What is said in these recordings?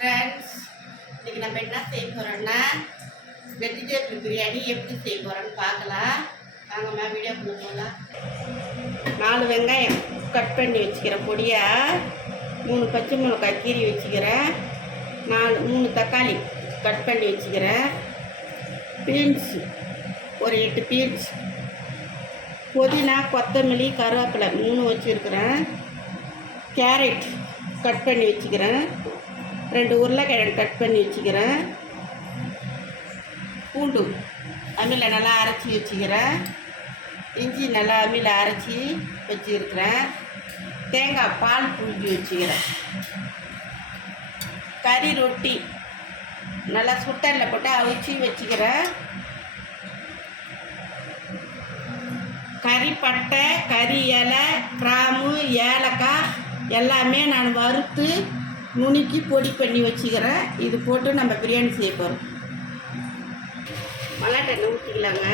Friends இன்றைக்கி நம்ம என்ன செய்ய போகிறோம்னா வெஜிடேபிள் பிரியாணி எப்படி செய்ய போகிறோம்னு பார்க்கலாம். வாங்கம்மா வீடியோ போகலாம் நாலு வெங்காயம் கட் பண்ணி வச்சுக்கிறேன். பொடியாக மூணு பச்சை மிளகாய் கீரி வச்சுக்கிறேன். நாலு மூணு தக்காளி கட் பண்ணி வச்சுக்கிறேன். பீன்ஸ் ஒரு எட்டு பீன்ஸ். புதினா கொத்தமல்லி கருவேப்பிலை மூணு வச்சுருக்கிறேன். கேரட் கட் பண்ணி வச்சுக்கிறேன். ரெண்டு உருளைக்கிழங்கு கட் பண்ணி வச்சுக்கிறேன். பூண்டு அம்மியில் நல்லா அரைச்சி வச்சுக்கிறேன். இஞ்சி நல்லா அம்மியில் அரைச்சி வச்சுருக்கிறேன் தேங்காய் பால் புழிஞ்சு வச்சுக்கிறேன். கறி ரொட்டி நல்லா சுட்டரில் போட்டு அவிச்சு வச்சுக்கிறேன். கறி பட்டை கறி இலை கிராம்பு ஏலக்காய் எல்லாமே நான் வறுத்து நுணுக்கி பொடி பண்ணி வச்சுக்கிறேன். இது போட்டு நம்ம பிரியாணி செய்ய போகிறோம் மல்லாட்டை எண்ணெய் ஊற்றிக்கலாங்க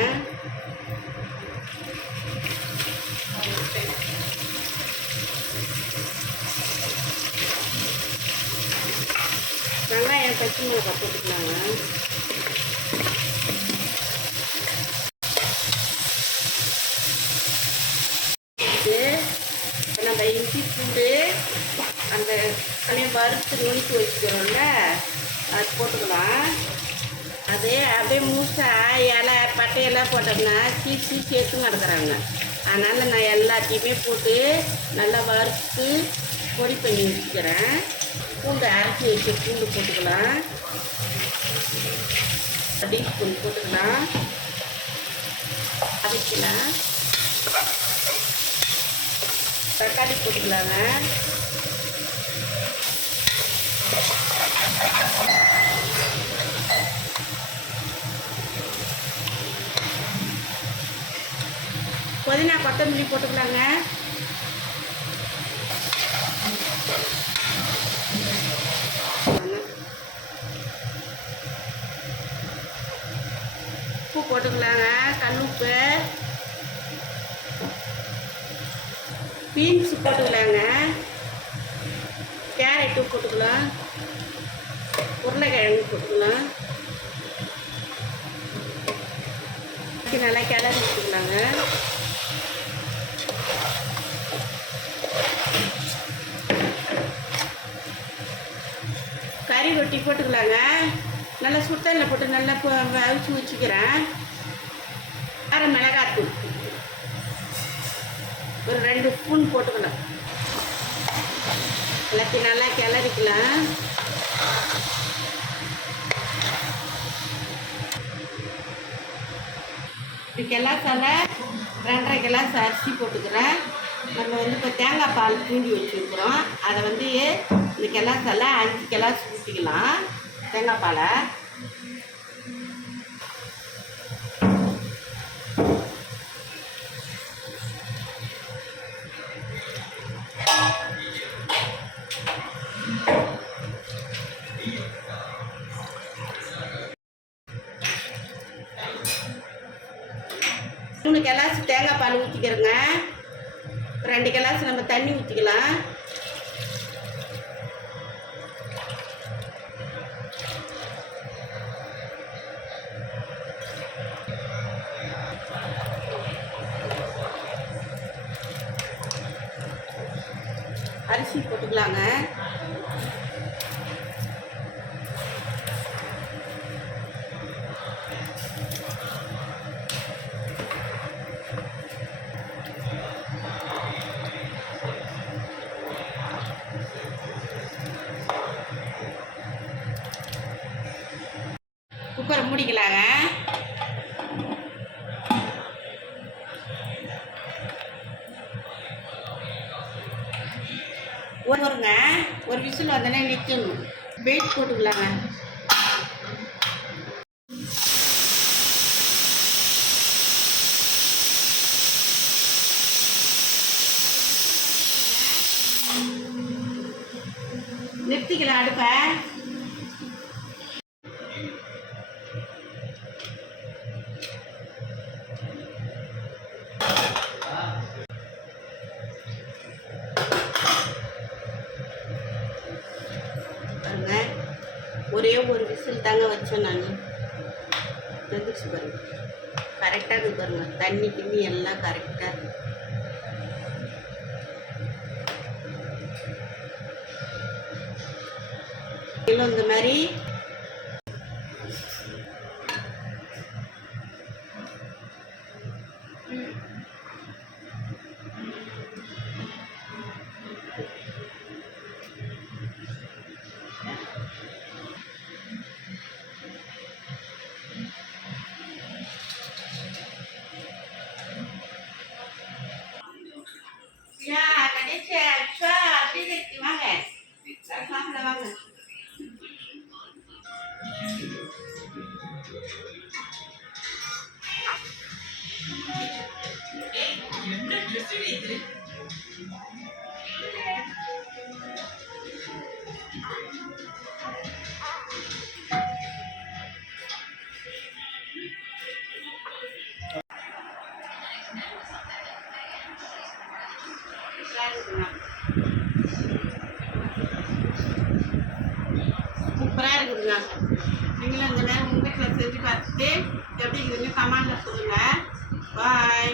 வெங்காயம் பச்சை மிளகாய் போட்டுக்கலாங்க இது நம்ம இஞ்சி பூண்டு அந்த அப்படியே வறுத்து நுணுக்கி வச்சுக்கிறோம்ல. அது போட்டுக்கலாம். அதே அப்படியே மூசா இலை பட்டையெல்லாம் போட்டோம்னா சீசி சேர்த்து நடக்கிறாங்க அதனால் நான் எல்லாத்தையுமே போட்டு நல்லா வறுத்து பொடி பண்ணி வச்சுக்கிறேன். பூண்டு அரைச்சி வச்சு பூண்டு போட்டுக்கலாம். அப்படி ஸ்பூன் போட்டுக்கலாம். அரைக்கலாம் தக்காளி போட்டுக்கலாங்க. புதினா கொத்தமல்லி போட்டுக்கலாங்க. உப்பு போட்டுக்கலாங்க. கல் உப்பு. பீன்ஸ் போட்டுக்கலாங்க. கேரட்டு போட்டுக்கலாம். உருளைக்கிழங்கு போட்டுக்கலாம். நல்லா கிளறி விட்டுக்கலாங்க கறி ரொட்டி போட்டுக்கலாங்க. நல்லா சுத்தலில் போட்டு நல்லா அவிச்சு வச்சுக்கிறேன். அரை மிளகாத்தூள். ஒரு ரெண்டு ஸ்பூன் போட்டுக்கலாம். எல்லாத்தையும் நல்லா கிளறிக்கலாம் இது கிளாஸால் ரெண்டரை கிளாஸ் அரிசி போட்டுக்கிறேன். நம்ம வந்து இப்போ தேங்காய் பால் தூண்டி வச்சுருக்குறோம். அதை வந்து இந்த கிளாஸால் அஞ்சு கிளாஸ் ஊற்றிக்கலாம் தேங்காய் பாலை. மூணு கிளாஸ் தேங்காய் பால் ஊற்றிக்கிறோங்க ரெண்டு கிளாஸ் நம்ம தண்ணி ஊற்றிக்கலாம் அரிசி போட்டுக்கலாங்க. குக்கரை மூடிக்கலாங்க. ஒருங்க ஒரு விசில் வந்தோடனே நிற்கும் வெயிட் போட்டுக்கலாங்க. நிறுத்திக்கலாம் அடுப்பை பாருங்க ஒரே ஒரு விசில் தாங்க வச்சேன் நான். வெந்துச்சு பாருங்க. கரெக்டாக இருக்கு பாருங்க. தண்ணி கிண்ணி எல்லாம் கரெக்டாக இருக்கு. இன்னும் இந்த மாதிரி சூப்பராக நீங்களும் இந்த நேரம் உங்கள் வீட்டில் செஞ்சு பார்த்துட்டு எப்படி இருக்குதுன்னு கமெண்டில் சொல்லுங்கள் பாய்